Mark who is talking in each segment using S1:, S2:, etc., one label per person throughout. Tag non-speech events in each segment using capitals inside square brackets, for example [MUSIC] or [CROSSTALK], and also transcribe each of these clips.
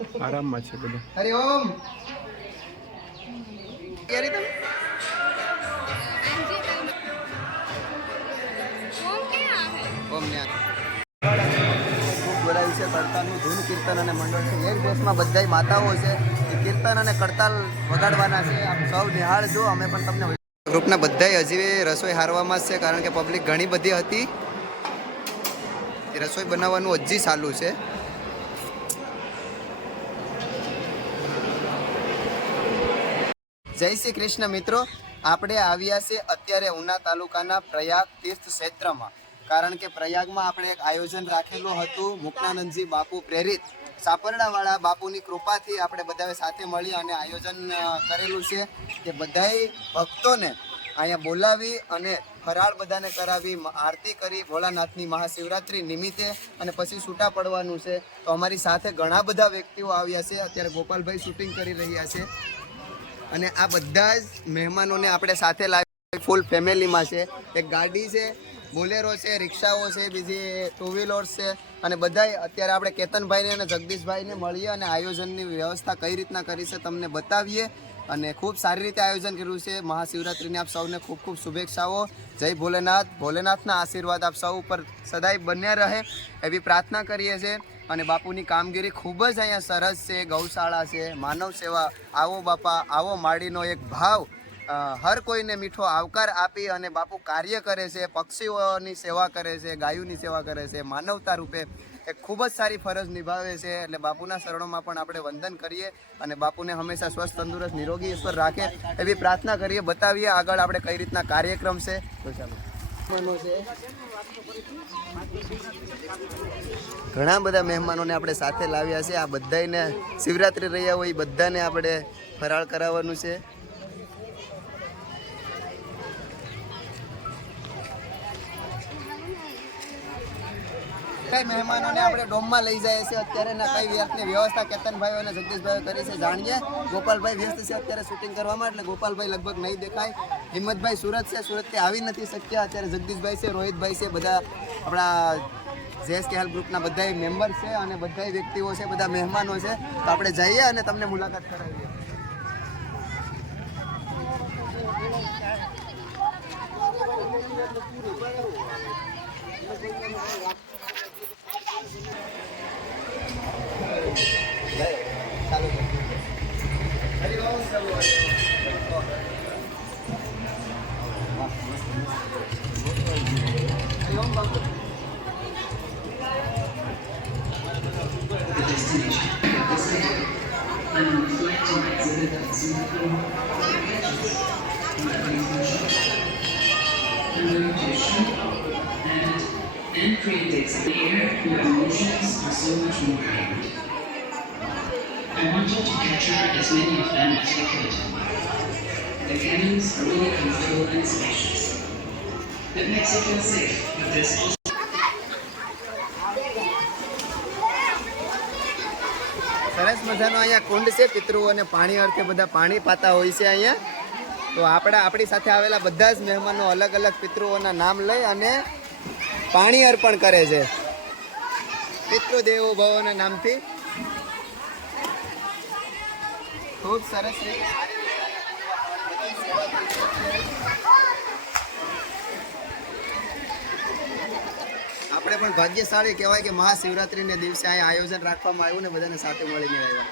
S1: આરામમાં છે બધા.
S2: હરિ ઓમ. બોલાવ્યું છે કરતાલનું ધૂન, કીર્તન અને મંડળ એક દિવસમાં બધાય માતાઓ છે. કીર્તન અને કરતાલ વગાડવાના છે. આપ સૌ નિહાળજો અમે પણ તમને ગ્રુપના બધાય હજી રસોઈ હારવામાં છે, કારણ કે પબ્લિક ઘણી બધી હતી. રસોઈ બનાવવાનું હજી ચાલુ છે. જય શ્રી કૃષ્ણ મિત્રો. આપણે આવ્યા છે અત્યારે ઉના તાલુકાના પ્રયાગ તીર્થ ક્ષેત્રમાં. કારણ કે પ્રયાગમાં આપણે એક આયોજન રાખેલું હતું, મુક્તાનંદજી બાપુ પ્રેરિત. સાપરડાવાળા બાપુની કૃપાથી આપણે બધાએ સાથે મળી અને આયોજન કરેલું છે કે બધાય ભક્તોને અહીંયા બોલાવી અને ફરાળ બધાને કરાવી આરતી કરી ભોળાનાથની મહાશિવરાત્રિ નિમિત્તે અને પછી છૂટા પડવાનું છે. તો અમારી સાથે ઘણા બધા વ્યક્તિઓ આવ્યા છે. અત્યારે ગોપાલભાઈ શૂટિંગ કરી રહ્યા છે. અને આ બધા જ મહેમાનોને આપણે સાથે લાવી ફૂલ ફેમિલીમાં છે. એક ગાડી છે, બોલેરો છે, રિક્ષાઓ છે, બીજી ટુ વ્હીલર્સ છે અને બધાય અત્યારે આપણે કેતનભાઈને અને જગદીશભાઈને મળીએ અને આયોજનની વ્યવસ્થા કઈ રીતના કરી છે તમને બતાવીએ. અને ખૂબ સારી રીતે આયોજન કર્યું છે. મહાશિવરાત્રિની આપ સૌને ખૂબ ખૂબ શુભેચ્છાઓ. જય ભોલેનાથ. ભોલેનાથના આશીર્વાદ આપ સૌ ઉપર સદાય બન્યા રહે એવી પ્રાર્થના કરીએ છીએ. અને બાપુની કામગીરી ખૂબ જ અહીંયા સરસ છે, ગૌશાળા છે, માનવ સેવા. આવો બાપા, આવો માડીનો એક ભાવ હર કોઈને મીઠો આવકાર આપી અને બાપુ કાર્ય કરે છે, પક્ષીઓની સેવા કરે છે, ગાયોની સેવા કરે છે, માનવતા રૂપે એક ખૂબ જ સારી ફરજ નિભાવે છે. એટલે બાપુના શરણોમાં પણ આપણે વંદન કરીએ અને બાપુને હંમેશા સ્વસ્થ, તંદુરસ્ત, નિરોગી, ઈશ્વર રાખે એવી પ્રાર્થના કરીએ. બતાવીએ આગળ આપણે કઈ રીતના કાર્યક્રમ છે. તો ચાલો. ઘણા બધા મહેમાનોને આપણે સાથે લાવ્યા છે. આ બધાને શિવરાત્રિ રહ્યા હોય એ બધાને આપણે ફરાળ કરાવવાનું છે. કઈ મહેમાનોને. આપણે ડોમમાં લઈ જાય છે અત્યારે ના કઈ વ્યર્થની વ્યવસ્થા કેતનભાઈઓ અને જગદીશભાઈ કરી છે જાણીએ. ગોપાલભાઈ વ્યસ્ત છે અત્યારે શૂટિંગ કરવામાં, એટલે ગોપાલભાઈ લગભગ નહીં દેખાય. હિંમતભાઈ સુરત છે, સુરતથી આવી નથી શક્યા. અત્યારે જગદીશભાઈ છે, રોહિતભાઈ છે, બધા આપણા જેએસ હેલ્પ ગ્રુપના બધા મેમ્બર છે અને બધા વ્યક્તિઓ છે, બધા મહેમાનો છે. તો આપણે જઈએ અને તમને મુલાકાત કરાવીએ. Thank હરિ ઓમ સર્વ હરિ ઓમ બાપુ
S3: and creates the air your emotions are so much more. I wanted to capture as many of them as you could. The cabins are really comfortable and spacious. It makes you feel safe, but there's also
S2: સરસ મજાનો અહીંયા કુંડ છે પિતૃઓને પાણી અર્થે બધા પાણી પાતા હોય છે અહીંયા તો આપણા આપણી સાથે આવેલા બધા જ મહેમાનો અલગ અલગ પિતૃઓના નામ લઈ અને પાણી અર્પણ કરે છે. પિતૃદેવો ભવોના નામથી ખૂબ સરસ આપણે પણ ભાગ્યશાળી કહેવાય કે મહાશિવરાત્રિને દિવસે અહીંયા આયોજન રાખવામાં આવ્યું ને બધાને સાથે મળીને આવ્યા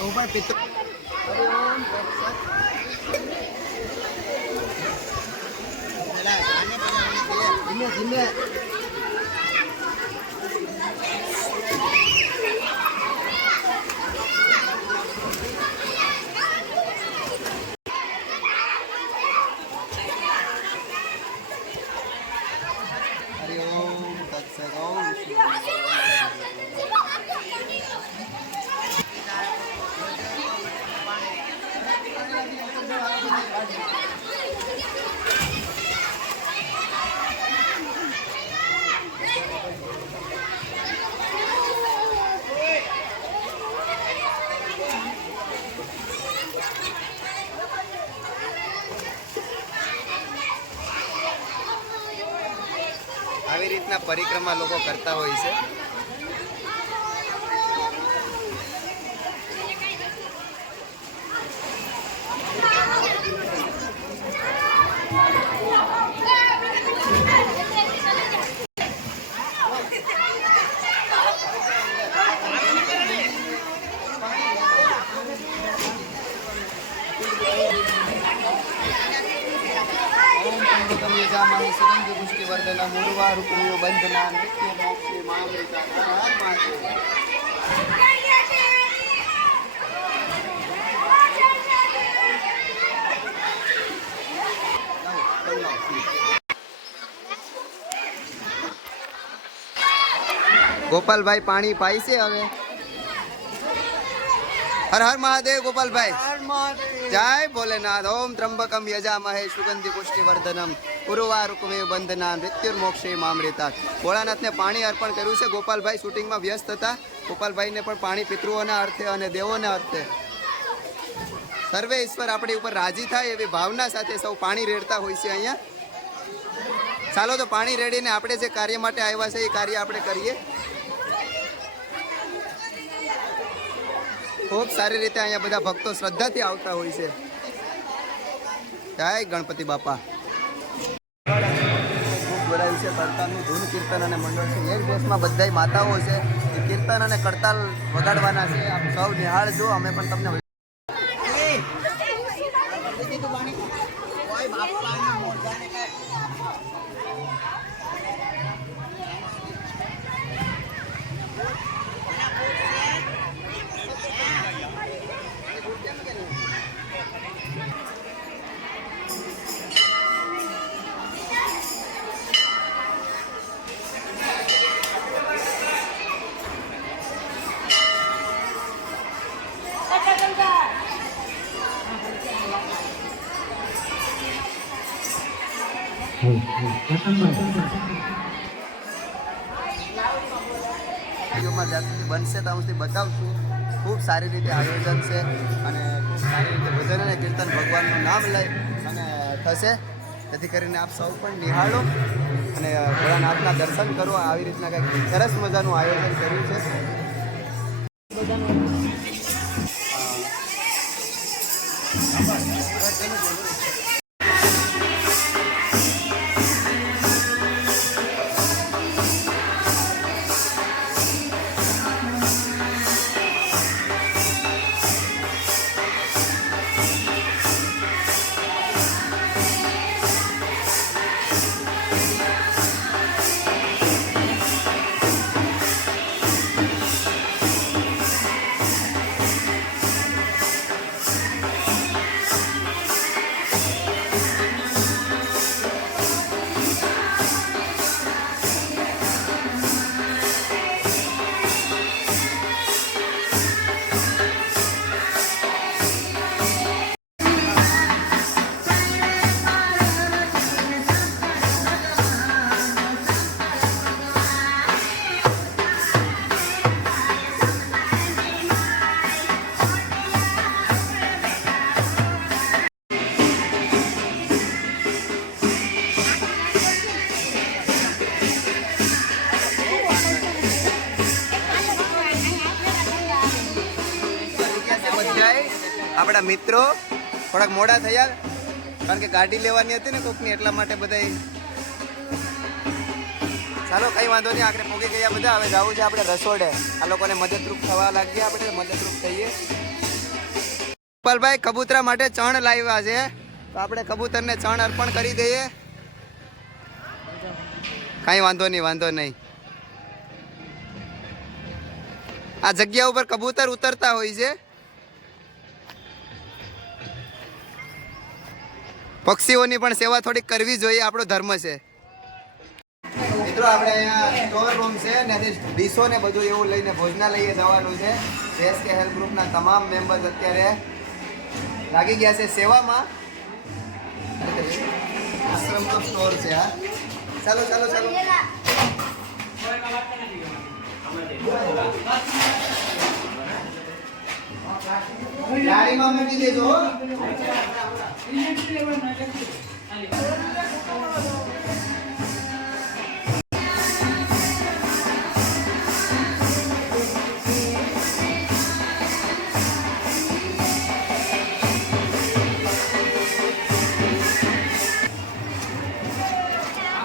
S2: તો પણ પિતૃ ધીમે ધીમે હરિ રીતના પરિક્રમા લોકો કરતા હોય છે ઓમ ત્રંબકમ યજામહે સુગંધિ પુષ્ટિવર્ધનમ ઉર્વારુકમિવ બંધના નિત્ય મોક્ષે મામૃતા હર હર મહાદેવ ગોપાલભાઈ પાણી પાય છે હવે. હર હર મહાદેવ ગોપાલભાઈ. જય ભોલેનાથ. ઓમ ત્રંબકમ યજામહે સુગંધિ પુષ્ટિવર્ધનમ. ઉર્વારુકમે બંધના મૃત્યુર્મોક્ષે મામૃતા. ભોળાનાથને પાણી અર્પણ કર્યું છે. ગોપાલભાઈ શૂટિંગમાં વ્યસ્ત હતા. ગોપાલભાઈને પણ પાણી પિતૃઓના અર્થે અને દેવોના અર્થે. સર્વે ઈશ્વર આપણી ઉપર રાજી થાય એવી ભાવના સાથે સૌ પાણી રેડતા હોય છે અહીંયા. ચાલો તો પાણી રેડીને આપણે જે કાર્ય માટે આવ્યા છે એ કાર્ય આપણે કરીએ. ખૂબ સારી રીતે અહીંયા બધા ભક્તો શ્રદ્ધાથી આવતા હોય છે. જય ગણપતિ બાપા. બોલાયું છે કરતાલનું ધૂન કીર્તન અને મંડળ એક દેશમાં બધાય માતાઓ છે. એ કીર્તન અને કરતાલ વગાડવાના છે. આપ સૌ નિહાળજો. અમે પણ તમને વિડીયોમાં જ્યાં સુધી બનશે ત્યાં સુધી બતાવશું. ખૂબ સારી રીતે આયોજન છે અને સારી રીતે ભજન અને કીર્તન ભગવાનનું નામ લઈ અને થશે. જેથી કરીને આપ સૌ પણ નિહાળો અને ભોળાનાથના દર્શન કરો. આવી રીતના કંઈક સરસ મજાનું આયોજન કર્યું છે. બધાય મિત્રો, થોડાક મોડા થયા, કારણ કે ગાડી લેવાની હતી ને કોકની, એટલા માટે બધા ચાલો, કઈ વાંધો નહીં, આખરે પોગી ગયા બધા. હવે જવું છે આપણે રસોડે. આ લોકોને મદદરૂપ થવા લાગીએ આપણે, મદદરૂપ થઈએ. ગોપાલભાઈ કબૂતરા માટે ચણ લાવ્યા છે. તો આપણે કબૂતરને ચણ અર્પણ કરી દઈએ. કાંઈ વાંધો નહીં વાંધો નહીં. આ જગ્યા ઉપર કબૂતર ઉતરતા હોય છે. પક્ષીઓની પણ સેવા થોડીક કરવી જોઈએ, આપણો ધર્મ છે. મિત્રો, આપણે અહીંયા સ્ટોર રૂમ છે ને ડીશો ને બધું એવું લઈને ભોજનાલયે જવાનું છે. જેસ કે હેલ્થ ગ્રુપના તમામ મેમ્બર્સ અત્યારે લાગી ગયા છે સેવામાં. આશ્રમનો સ્ટોર છે, હા. ચાલો ચાલો ચાલો. લારી લારીમાં મૂકી દેજો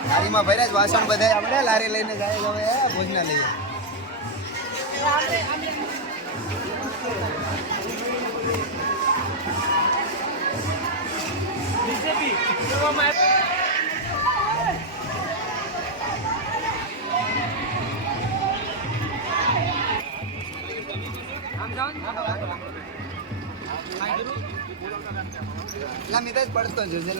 S2: લારીમાં ભર્યા જ વાસણ બધા. આપણે લારી લઈને જાય ભોજના ભોજનાલય. લઈએ એટલા મીઠા જ પડતો જોજે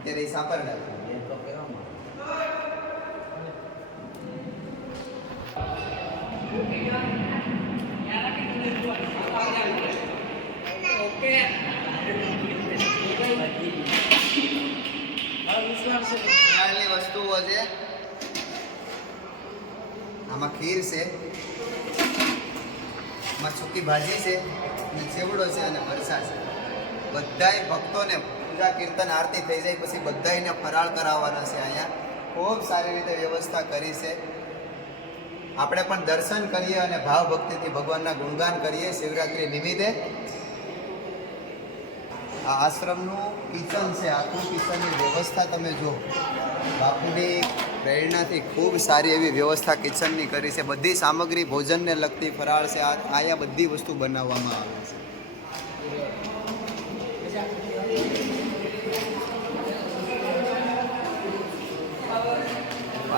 S2: અત્યારે એ સાપરડા છે વસ્તુઓ છે. આમાં ખીર છે. આમાં સૂકી ભાજી છે. અને ચેવડો છે અને ભરસા છે. બધાય ભક્તોને પૂજા કીર્તન આરતી થઈ જાય, પછી બધાયને ફરાળ કરાવવાના છે અહીંયા. ખૂબ સારી રીતે વ્યવસ્થા કરી છે. આપણે પણ દર્શન કરીએ અને ભાવ ભક્તિથી ભગવાનના ગુણગાન કરીએ શિવરાત્રિ નિમિત્તે. આ આશ્રમનું કિચન છે, આખું કિચનની વ્યવસ્થા તમે જો બાપુની પ્રેરણાથી ખૂબ સારી એવી વ્યવસ્થા કિચનની કરી છે. બધી સામગ્રી ભોજનને લગતી ફરાળ છે. આ અહીંયા બધી વસ્તુ બનાવવામાં આવે છે.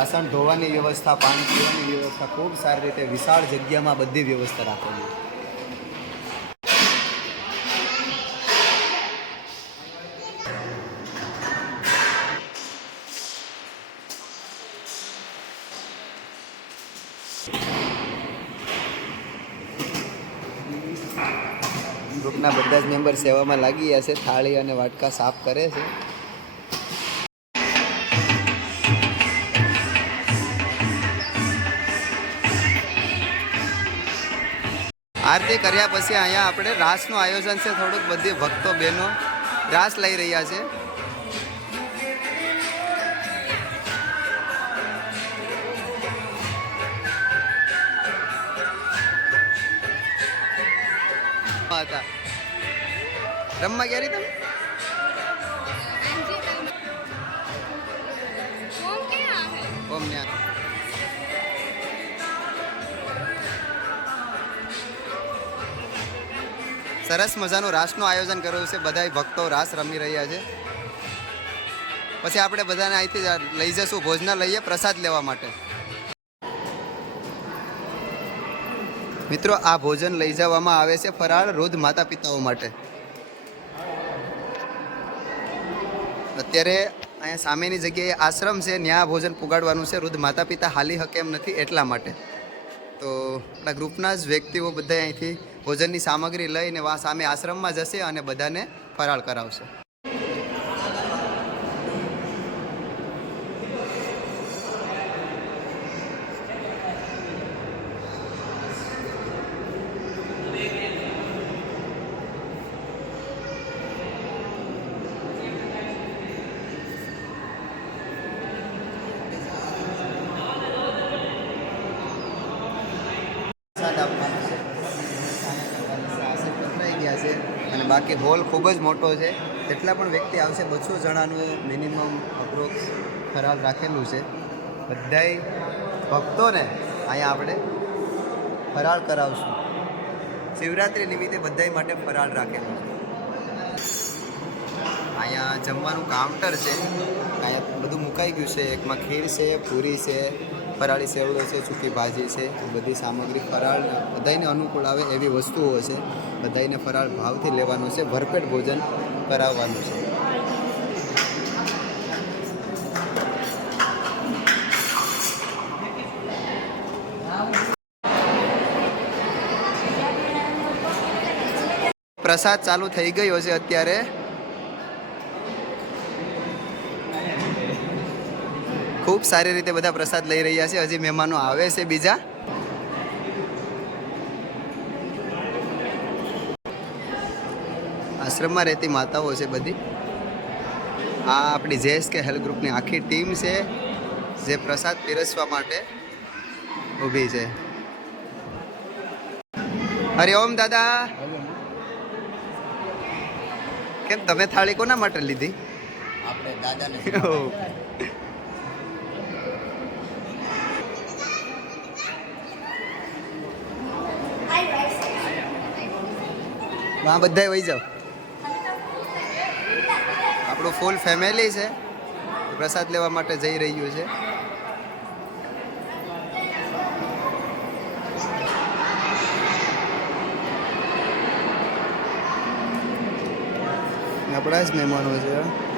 S2: વાસણ ધોવાની વ્યવસ્થા, પાણી પીવાની વ્યવસ્થા ખૂબ સારી રીતે વિશાળ જગ્યામાં બધી વ્યવસ્થા રાખવાની. ગ્રુપના બધા જ મેમ્બર સેવામાં લાગી ગયા છે, થાળી અને વાટકા સાફ કરે છે. આરતી કર્યા પછી અહીંયા આપણે રાસનું આયોજન છે, થોડુંક બધી ભક્તો બહેનો રાસ લઈ રહ્યા છે. હતા. રમવા ગયા તમે? સરસ મજાનું રાસનું આયોજન કર્યું છે. બધા ભક્તો રાસ રમી રહ્યા છે. પછી આપણે બધાને અહીંથી લઈ જશું લઈએ પ્રસાદ લેવા માટે. મિત્રો, આ ભોજન લઈ જવામાં આવે છે ફરાળ વૃદ્ધ માતા પિતાઓ માટે. અત્યારે અહીંયા સામેની જગ્યાએ આશ્રમ છે ત્યાં ભોજન પુગાડવાનું છે. વૃદ્ધ માતા પિતા હાલી હકે એમ નથી એટલા માટે. તો આપણા ગ્રુપના જ વ્યક્તિઓ બધા અહીંથી ભોજનની સામગ્રી લઈને વા સામે આશ્રમમાં જશે અને બધાને ફરાળ કરાવશે પ્રસાદ આપવાનો છે આસન પથરાઈ ગયા છે અને બાકી હોલ ખૂબ જ મોટો છે. જેટલા પણ વ્યક્તિ આવશે, બસો જણાનું મિનિમમ અપ્રોક્સ ફરાળ રાખેલું છે. બધાય ભક્તોને અહીંયા આપણે ફરાળ કરાવશું. શિવરાત્રિ નિમિત્તે બધાય માટે ફરાળ રાખેલું છે. અહીંયા જમવાનું કાઉન્ટર છે. અહીંયા બધું મુકાઈ ગયું છે. એકમાં ખીર છે, પૂરી છે. ફરાળી સેવડો છે, સૂકી ભાજી છે એ બધી સામગ્રી ફરાળ બધાને અનુકૂળ આવે એવી વસ્તુઓ છે. બધાને ફરાળ ભાવથી લેવાનું છે, ભરપેટ ભોજન કરાવવાનું છે. પ્રસાદ ચાલુ થઈ ગયો છે અત્યારે. ખૂબ સારી રીતે બધા પ્રસાદ લઈ રહ્યા છે. હજી મહેમાનો આવે છે બીજા. આશ્રમમાં રહેતી માતાઓ છે બધી. આ આપણી જેએસ કે હેલ્થ ગ્રુપની આખી ટીમ છે જે પ્રસાદ પીરસવા માટે ઊભી છે. હરિઓમ દાદા. કેમ તમે થાળી કોના માટે લીધી?
S1: આપણે દાદાને [LAUGHS] [LAUGHS]
S2: હા બધા વહી જાઓ. આપણું ફૂલ ફેમિલી છે. પ્રસાદ લેવા માટે જઈ રહ્યું છે. આપણા જ મહેમાનો છે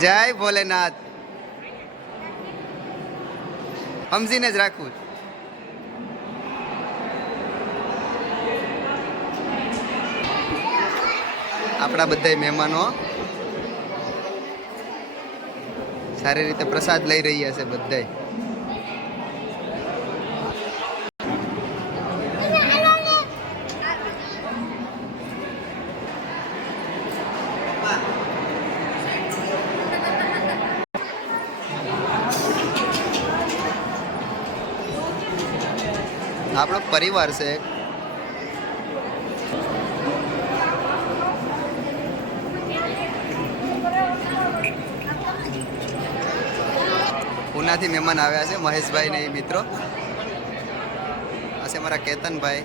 S2: જય ભોલેનાથ. સમજીને જ રાખવું આપણા બધા મહેમાનો સારી રીતે પ્રસાદ લઈ રહ્યા છે બધાય આપણો પરિવાર છે. પુનાથી મહેમાન આવ્યા છે મહેશભાઈ ને મિત્રો. આ છે મારા કેતનભાઈ.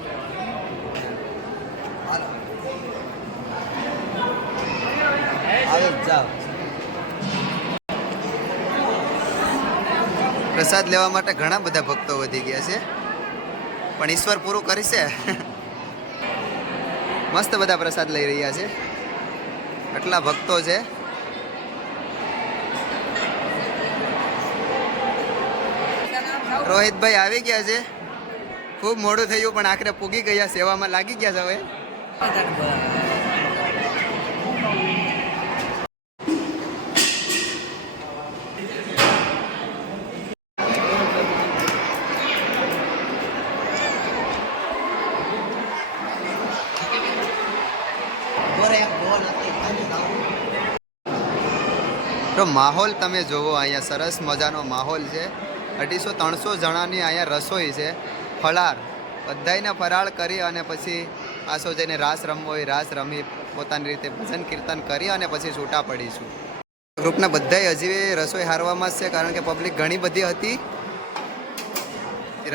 S2: પ્રસાદ લેવા માટે ઘણા બધા ભક્તો વધી ગયા છે. પણ ઈશ્વર પૂરું કરીશે. મસ્ત બધા પ્રસાદ લઈ રહ્યા છે. આટલા ભક્તો છે. રોહિતભાઈ આવી ગયા છે. ખૂબ મોડું થયું પણ આખરે પૂગી ગયા, સેવામાં લાગી ગયા છે હવે. તો માહોલ તમે જોવો, અહીંયા સરસ મજાનો માહોલ છે. અઢીસો ત્રણસો જણાની અહીંયા રસોઈ છે. ફળાર બધાયને ફરાળ કરી અને પછી આસો જઈને રાસ રમવો હોય, રાસ રમી પોતાની રીતે ભજન કીર્તન કરી અને પછી છૂટા પડીશું. ગ્રુપના બધાય હજી રસોઈ હારવામાં જ છે, કારણ કે પબ્લિક ઘણી બધી હતી.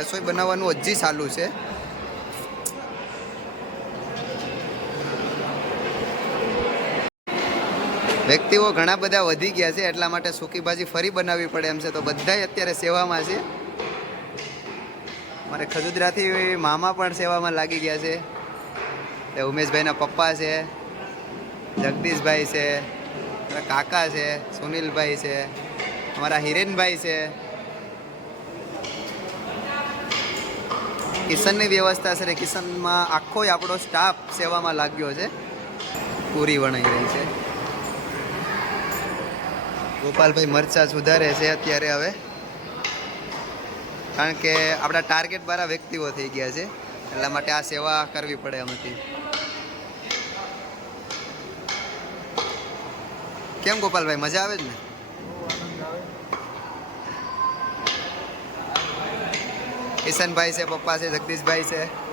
S2: રસોઈ બનાવવાનું હજી ચાલુ છે. વ્યક્તિઓ ઘણા બધા વધી ગયા છે એટલા માટે સૂકી ભાજી ફરી બનાવવી પડે એમ છે. તો બધાય અત્યારે સેવામાં છે. મારે ખજુદરાથી મામા પણ સેવામાં લાગી ગયા છે. એ ઉમેશભાઈના પપ્પા છે, જગદીશભાઈ છે કાકા છે, સુનિલભાઈ છે, અમારા હિરેનભાઈ છે. કિશનની વ્યવસ્થા છે કિશનમાં આખો આપણો સ્ટાફ સેવામાં લાગ્યો છે. પૂરી વણાઈ રહી છે. ગોપાલભાઈ મરચા સુધારે છે અત્યારે હવે. કારણ કે આપણા ટાર્ગેટ વાળા વ્યક્તિઓ થઈ ગયા છે. એટલા માટે આ સેવા કરવી પડે એમથી કેમ ગોપાલભાઈ, મજા આવે જ ને? કિશનભાઈ છે, પપ્પા છે, જગદીશભાઈ છે.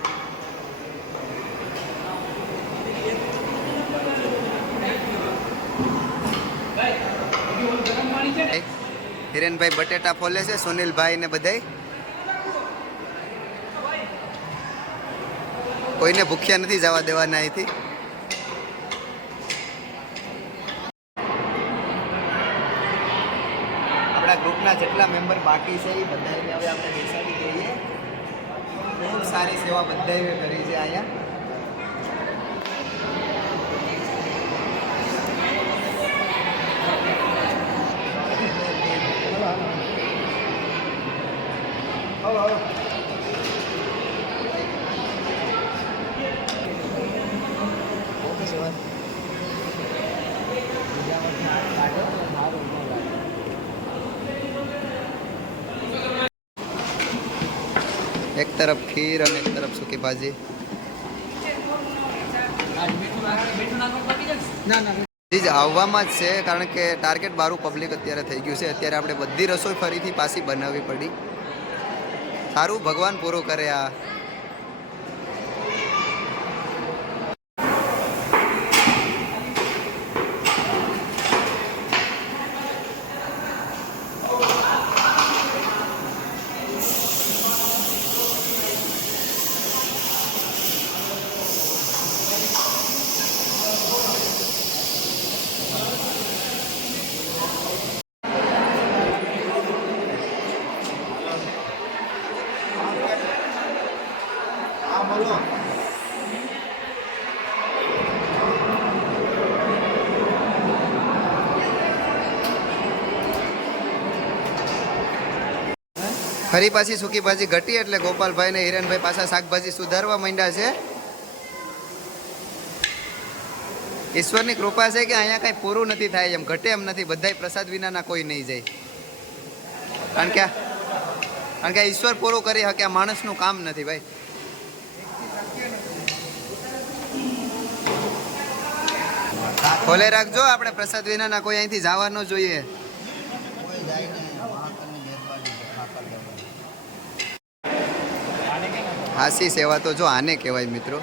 S2: હિરેનભાઈ બટેટા ફોલે છે, સુનિલભાઈ ને બધાય. કોઈને ભૂખ્યા નથી જવા દેવાના અહીંથી. આપણા ગ્રુપના જેટલા મેમ્બર બાકી છે, એ બધાને હવે આપણે બેસાડી દઈએ. ખૂબ સારી સેવા બધાએ કરી છે અહીંયા. એક તરફ ખીર અને એક તરફ સૂકી ભાજી. ચીજ આવવામાં જ છે, કારણ કે ટાર્ગેટ બારું પબ્લિક અત્યારે થઈ ગયું છે. અત્યારે આપણે બધી રસોઈ ફરીથી પાછી બનાવવી પડી. સારું ભગવાન પૂરું કરે આ. ફરી પાછી સૂકી ભાજી ઘટી એટલે ગોપાલભાઈ ને હિરેનભાઈ પાછા શાકભાજી સુધારવા માંડ્યા છે. ઈશ્વરની કૃપા છે કે અહીંયા કાંઈ પૂરું નથી થાય એમ. ઘટે એમ નથી. બધાય પ્રસાદ વિનાના કોઈ નહીં જાય. કારણ કે કારણ કે ઈશ્વર પૂરું કરી શકે, આ માણસનું કામ નથી ભાઈ. ખોલે રાખજો, આપણે પ્રસાદ વિનાના કોઈ અહીંથી જવા ન જોઈએ
S1: કોઈ જાય ને મહાકાલની મહેરબાની છે ખાકર દેવાની.
S2: હાસી સેવા તો જો આને કહેવાય મિત્રો.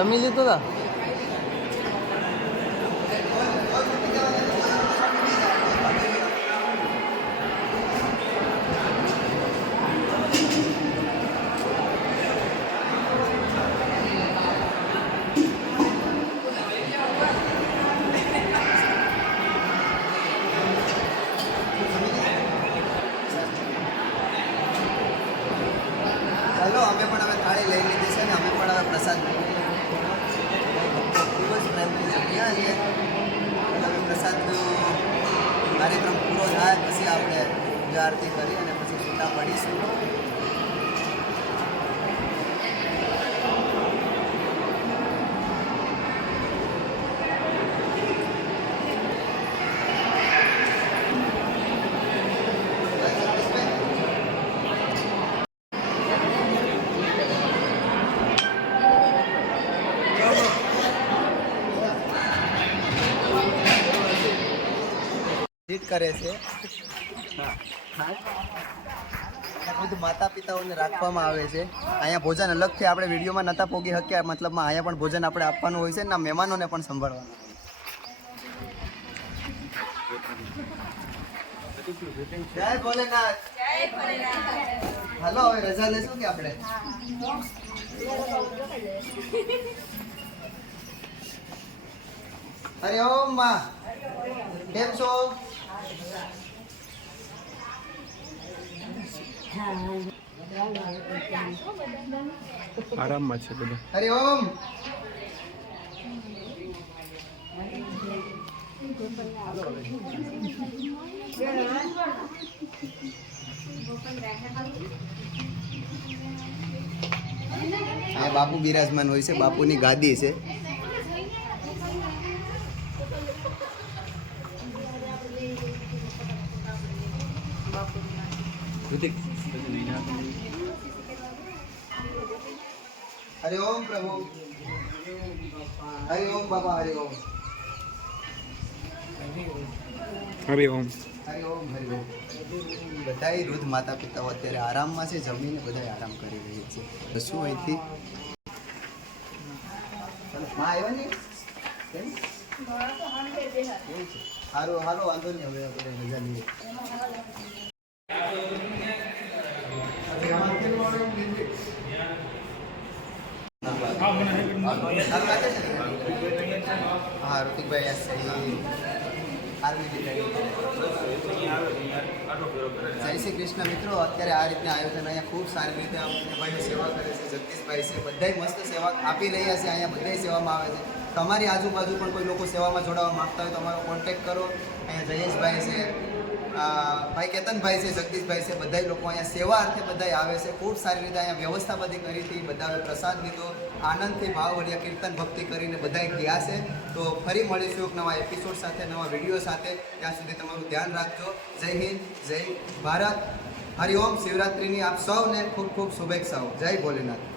S1: જમી લીધું તા
S2: ચાલો અમે પણ હવે થાળી લઈ લીધી છે ને અમે પણ હવે પ્રસાદ ખૂબ જ પ્રેમથી જમ્યા છીએ એટલે હવે પ્રસાદનો કાર્યક્રમ પૂરો થાય પછી આપણે પૂજા આરતી કરી અને પછી છૂટા પડીશું જીત કરે છે. બધું માતા પિતાઓને રાખવામાં આવે છે. અહીંયા ભોજન અલગથી આપણે વિડીયોમાં નહોતા પોગી શક્યા, મતલબમાં અહીંયા પણ ભોજન આપણે આપવાનું હોય છે ને મહેમાનોને પણ સંભાળવાનું. હાલો, હવે રજા આપણે? હરે ઓમ કેમ છો?
S4: આરામમાં છે બધા.
S2: હરે ઓમ. બાપુ બિરાજમાન હોય છે બાપુની ગાદી છે. હરિ ઓમ પ્રભુ હરે ઓમ બાબા હરે ઓમ
S4: હરે ઓમ
S2: હરે ઓમ હરિ ઓમ બધાય વૃદ્ધ માતા પિતાઓ અત્યારે આરામમાં છે જમીને બધાય આરામ કરી રહી છે. તો શું અહીંથી? ચાલો, માં આવ્યા ને કેમ? એવું સારું વાંધો નહીં હવે આપણે રજા લઈએ. હા, ઋતિકભાઈ જય શ્રી કૃષ્ણ મિત્રો અત્યારે આ રીતના આયોજન અહીંયા ખૂબ સારી રીતે અમને સેવા કરે છે જગદીશભાઈ છે બધાય મસ્ત સેવા આપી રહ્યા છે અહીંયા બધાય સેવામાં આવે છે તમારી આજુબાજુ પણ કોઈ લોકો સેવામાં જોડાવા માંગતા હોય તો અમારો કોન્ટેક્ટ કરો અહીંયા જયેશભાઈ છે. ભાઈ કેતનભાઈ છે, જગદીશભાઈ છે બધા લોકો અહીંયા સેવા અર્થે બધા આવે છે. ખૂબ સારી રીતે અહીંયા વ્યવસ્થા બધી કરી હતી. બધાએ પ્રસાદ લીધો. આનંદથી ભાવભર્યા કીર્તન ભક્તિ કરીને બધાય ગયા છે. તો ફરી મળીશું એક નવા એપિસોડ સાથે, નવા વીડિયો સાથે. ત્યાં સુધી તમારું ધ્યાન રાખજો. જય હિન્દ, જય ભારત. હરિઓમ શિવરાત્રિની આપ સૌને ખૂબ ખૂબ શુભેચ્છાઓ. જય ભોલેનાથ.